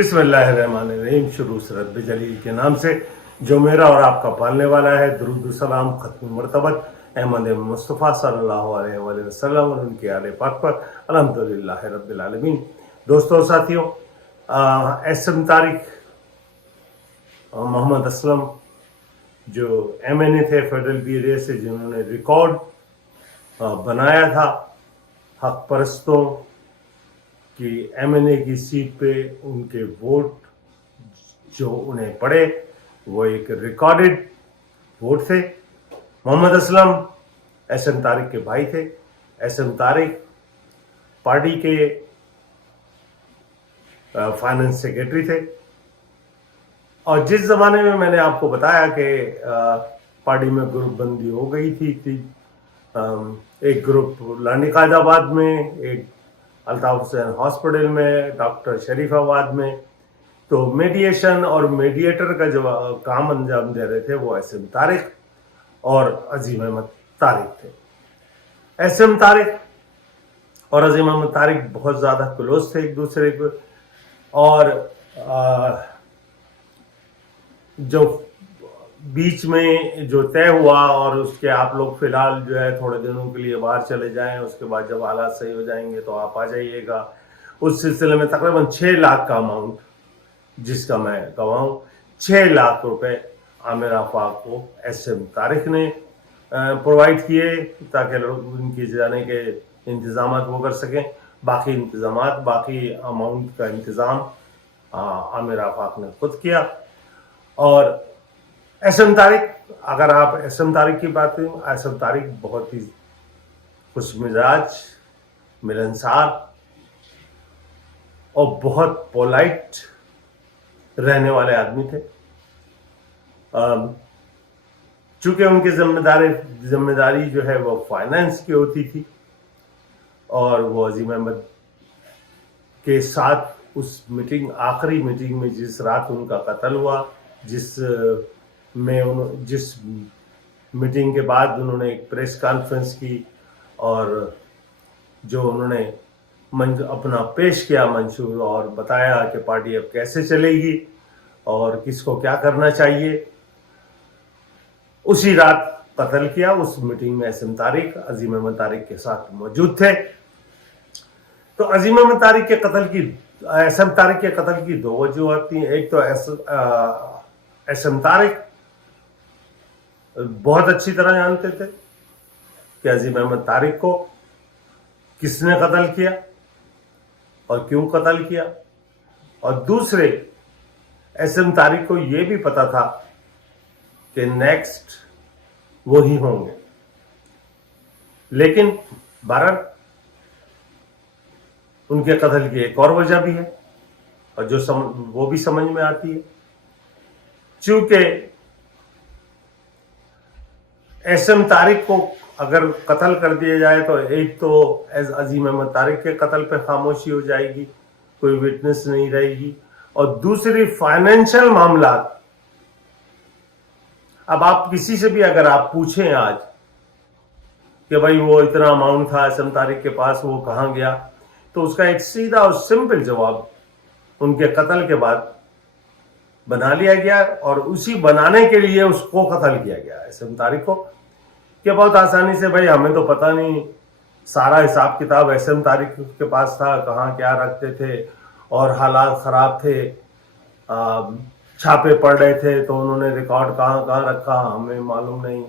बिस्मिल्लाहिर्रहमानिर्रहीम। शुरू सूरत बिजलील के नाम से जो मेरा और आपका पालने वाला है। दुरूद सलाम खत्म मरतबत अहमद मुस्तफ़ा सल्लल्लाहु अलैहि वसल्लम और उनके आले पाक पर अल्हम्दुलिल्लाह रब्बिल आलमीन। दोस्तों और साथियों, एसएम तारिक मोहम्मद असलम जो MNA थे फेडरल BA से, जिन्होंने रिकॉर्ड बनाया था हक परस्तों कि MNA की सीट पे उनके वोट जो उन्हें पड़े वो एक रिकॉर्डेड वोट थे। मोहम्मद असलम एसएम तारिक के भाई थे। एसएम तारिक पार्टी के फाइनेंस सेक्रेटरी थे। और जिस ज़माने में मैंने आपको बताया कि पार्टी में ग्रुप बंदी हो गई थी, एक ग्रुप लांडी कायदाबाद में, एक अल्ताफ हुसैन हॉस्पिटल में, डॉक्टर शरीफाबाद में, तो मीडिएशन और मीडिएटर का जो काम अंजाम दे रहे थे वो एसएम तारिक और अजीम अहमद तारिक थे। एसएम तारिक और अजीम अहमद तारिक बहुत ज़्यादा क्लोज थे एक दूसरे को। और जो बीच में जो तय हुआ और उसके आप लोग फिलहाल जो है थोड़े दिनों के लिए बाहर चले जाएं, उसके बाद जब हालात सही हो जाएंगे तो आप आ जाइएगा, उस सिलसिले में तकरीबन 6 लाख का अमाउंट जिसका मैं गवाऊं, 6 लाख रुपए आमिर आफाक को एसएम तारिक ने प्रोवाइड किए ताकि उनके जाने के इंतजाम वो कर सकें। बाकी अमाउंट का इंतज़ाम आमिर आफाक ने खुद किया। और एसएम तारिक, अगर आप एसएम तारिक की बात करें, एसएम तारिक बहुत ही खुश मिजाज, मिलनसार और बहुत पोलाइट रहने वाले आदमी थे। चूंकि उनकी जिम्मेदारी जो है वो फाइनेंस की होती थी और वो अजीम अहमद के साथ उस आखिरी मीटिंग में जिस रात उनका कत्ल हुआ, जिस मीटिंग के बाद उन्होंने एक प्रेस कॉन्फ्रेंस की और जो उन्होंने अपना पेश किया मंशूर और बताया कि पार्टी अब कैसे चलेगी और किसको क्या करना चाहिए, उसी रात कत्ल किया। उस मीटिंग में एसएम तारिक अजीम अहमद तारिक के साथ मौजूद थे। तो अजीम अहमद तारिक के कत्ल की, एसएम तारिक के कत्ल की 2 वजूहत थी। एक तो एसएम तारिक बहुत अच्छी तरह जानते थे कि अजीम अहमद तारिक को किसने कत्ल किया और क्यों कत्ल किया। और दूसरे, एसएम तारिक को यह भी पता था कि नेक्स्ट वो ही होंगे। लेकिन बहरहाल उनके कत्ल की एक और वजह भी है और जो वो भी समझ में आती है। चूंकि एसएम तारिक को अगर कत्ल कर दिया जाए तो एक तो अजीम अहमद तारिक के कत्ल पे खामोशी हो जाएगी, कोई विटनेस नहीं रहेगी, और दूसरी फाइनेंशियल मामला। अब आप किसी से भी अगर आप पूछें आज कि भाई वो इतना अमाउंट था एसएम तारिक के पास, वो कहाँ गया, तो उसका एक सीधा और सिंपल जवाब उनके कत्ल के बाद बना लिया गया और उसी बनाने के लिए उसको कत्ल किया गया एसएम तारिक को, कि बहुत आसानी से भाई हमें तो पता नहीं, सारा हिसाब किताब एसएम तारिक के पास था, कहाँ क्या रखते थे और हालात ख़राब थे, छापे पड़ रहे थे तो उन्होंने रिकॉर्ड कहाँ कहाँ रखा हमें मालूम नहीं,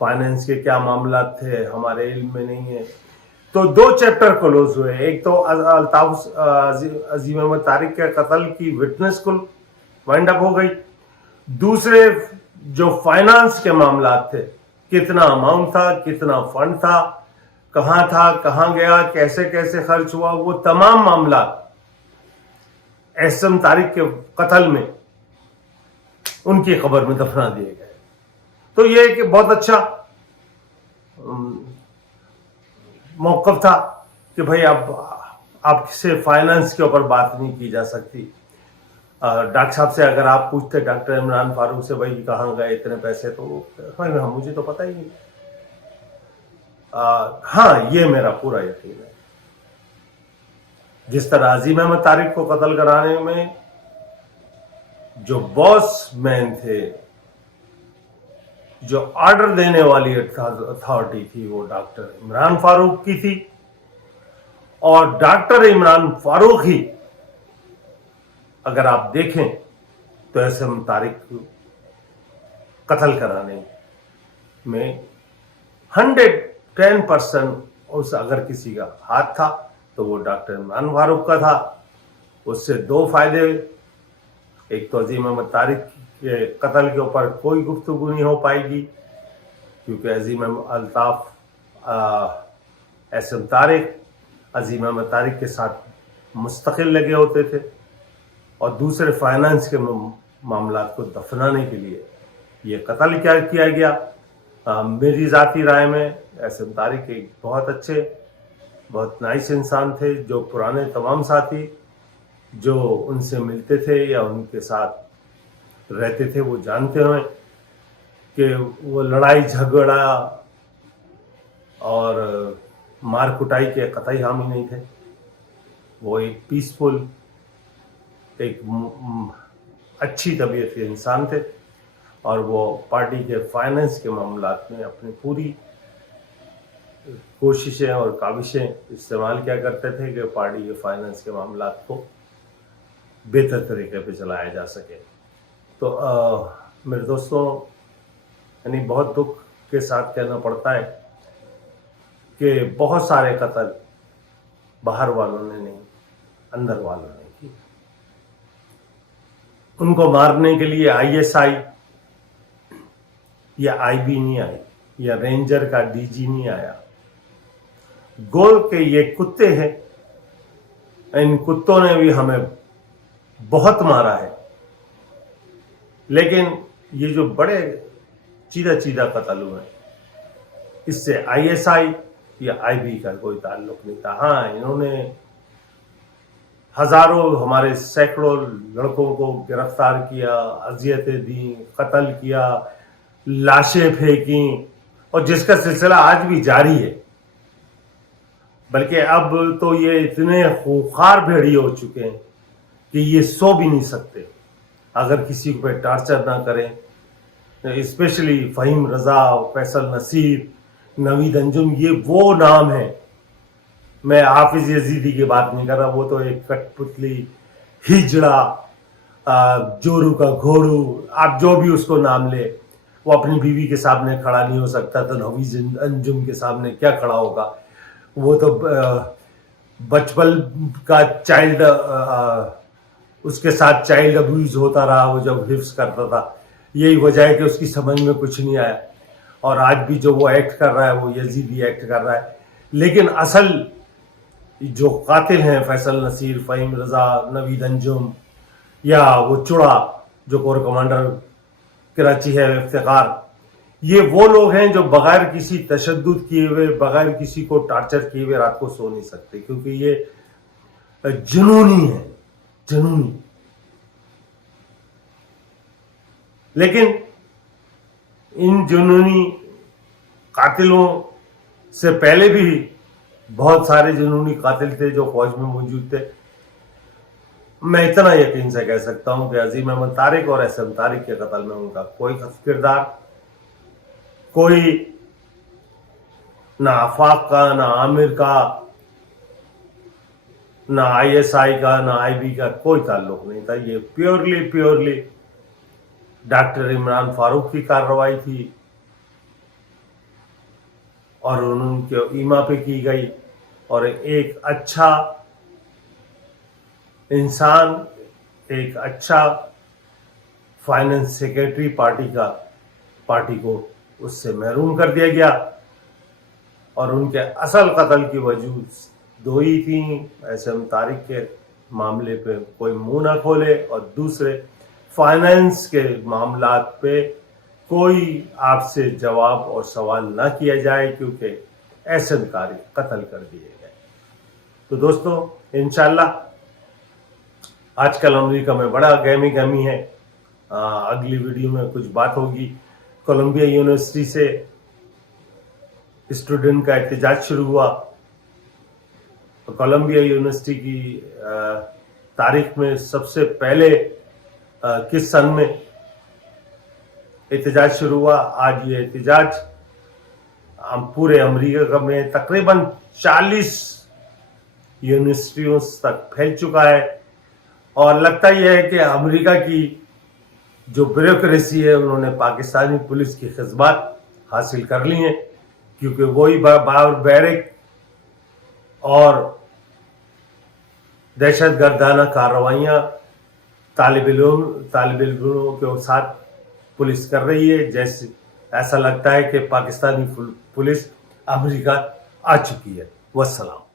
फाइनेंस के क्या मामला थे हमारे इल्म में नहीं है। तो 2 चैप्टर क्लोज हुए। एक तो अजीम अहमद तारिक के कत्ल की विटनेस को वाइंड अप हो गई। दूसरे जो फाइनेंस के मामला थे, कितना अमाउंट था, कितना फंड था, कहाँ गया, कैसे कैसे खर्च हुआ, वो तमाम मामला एसएम तारिक के कत्ल में उनकी खबर में दफना दिए गए। तो ये एक बहुत अच्छा मौक़िफ़ था कि भाई अब आपसे फाइनेंस के ऊपर बात नहीं की जा सकती। डॉक्टर साहब से अगर आप पूछते, डॉक्टर इमरान फारूक से, भाई कहाँ गए इतने पैसे, तो भाई मुझे तो पता ही नहीं। हाँ, ये मेरा पूरा यकीन है। जिस तरह अजीम अहमद तारिक को कत्ल कराने में जो बॉस मैन थे, जो ऑर्डर देने वाली अथॉरिटी थी, वो डॉक्टर इमरान फारूक की थी। और डॉक्टर इमरान फारूक ही, अगर आप देखें तो एसएम तारिक कत्ल कराने में 110% उस अगर किसी का हाथ था तो वो डॉक्टर इमरान फारूक का था। उससे दो फायदे, एक तो अजीम अहमद तारिक के कत्ल के ऊपर कोई गुफ्तगू नहीं हो पाएगी, क्योंकि अजीम अल्ताफ एसएम तारिक अजीम अहमद तारिक के साथ मुस्तकिल लगे होते थे। और दूसरे फाइनेंस के मामला को दफनाने के लिए ये कत्ल क्या किया गया। मेरी ज़ाती राय में एसएम तारिक एक बहुत अच्छे, बहुत नाइस इंसान थे, जो पुराने तमाम साथी जो उनसे मिलते थे या उनके साथ रहते थे वो जानते हैं कि वो लड़ाई झगड़ा और मार कुटाई के कतई हामी नहीं थे। वो एक पीसफुल, एक अच्छी तबीयत के इंसान थे और वो पार्टी के फाइनेंस के मामलात में अपनी पूरी कोशिशें और काविशें इस्तेमाल किया करते थे कि पार्टी के फाइनेंस के मामलात को बेहतर तरीके पे चलाया जा सके। तो मेरे दोस्तों, यानी बहुत दुख के साथ कहना पड़ता है कि बहुत सारे कत्ल बाहर वालों ने नहीं, अंदर वालों ने की। उनको मारने के लिए आईएसआई या आईबी नहीं आई, या रेंजर का डीजी नहीं आया। गोल के ये कुत्ते हैं, इन कुत्तों ने भी हमें बहुत मारा है, लेकिन ये जो बड़े चीदा कत्ल हुए, इससे आईएसआई या आईबी का कोई ताल्लुक नहीं था। हाँ, इन्होंने हजारों, हमारे सैकड़ों लड़कों को गिरफ्तार किया, अजियतें दी, कत्ल किया, लाशें फेंकी, और जिसका सिलसिला आज भी जारी है। बल्कि अब तो ये इतने खूंखार भेड़िए हो चुके हैं कि ये सो भी नहीं सकते अगर किसी पे टार्चर ना करें। स्पेशली फ़हीम रज़ा, फैसल नसीर, नवीद अंजुम, ये वो नाम है। मैं हाफिज यजीदी की बात नहीं कर रहा, वो तो एक कठपुतली, हिजड़ा, जोरू का घोड़ू, आप जो भी उसको नाम ले, वो अपनी बीवी के सामने खड़ा नहीं हो सकता, तो नवीद अंजुम के सामने क्या खड़ा होगा। वो तो बचपन का चाइल्ड, उसके साथ चाइल्ड अब्यूज होता रहा, वो जब हिफ्स करता था। यही वजह है कि उसकी समझ में कुछ नहीं आया, और आज भी जो वो एक्ट कर रहा है वो यजीदी एक्ट कर रहा है। लेकिन असल जो कातिल हैं, फैसल नसीर, फ़हीम रज़ा, नवीद अंजुम, या वो चुड़ा जो कोर कमांडर कराची है, इफ्तिखार, ये वो लोग हैं जो बगैर किसी तशद्दुद किए हुए, बगैर किसी को टार्चर किए हुए रात को सो नहीं सकते, क्योंकि ये जुनूनी है, जुनूनी। लेकिन इन जुनूनी कातिलों से पहले भी बहुत सारे जुनूनी कातिल थे जो फौज में मौजूद थे। मैं इतना यकीन से कह सकता हूं कि अजीम अहमद तारिक और एसएम तारिक के कत्ल में उनका कोई किरदार, कोई ना आफाक का, ना आमिर का, ना आईएसआई का, ना आईबी का कोई ताल्लुक नहीं था। ये प्योरली डॉक्टर इमरान फारूक की कार्रवाई थी, और उनके ईमा पे की गई। और एक अच्छा इंसान, एक अच्छा फाइनेंस सेक्रेटरी पार्टी को उससे महरूम कर दिया गया। और उनके असल कत्ल की वजह दो ही थी, एसएम तारिक के मामले पे कोई मुंह ना खोले, और दूसरे फाइनेंस के मामलात पे कोई आपसे जवाब और सवाल ना किया जाए, क्योंकि एसएम तारिक कत्ल कर दिए गए। तो दोस्तों, इंशाल्लाह आजकल अमेरिका में बड़ा गहमी है। अगली वीडियो में कुछ बात होगी। कोलंबिया यूनिवर्सिटी से स्टूडेंट का एहतजाज शुरू हुआ। तो कोलंबिया यूनिवर्सिटी की तारीख में सबसे पहले کس سن میں احتجاج شروع ہوا. آج یہ احتجاج پورے امریکہ میں تقریباً 40 یونیورسٹیوں تک پھیل چکا ہے, اور لگتا یہ ہے کہ امریکہ کی جو بیوروکریسی ہے انہوں نے پاکستانی پولیس کی خدمات حاصل کر لی ہیں, کیونکہ وہی بیرک اور دہشت گردانہ کارروائیاں طالب علموں کے ساتھ پولیس کر رہی ہے. جیسے ایسا لگتا ہے کہ پاکستانی پولیس امریکہ آ چکی ہے. والسلام.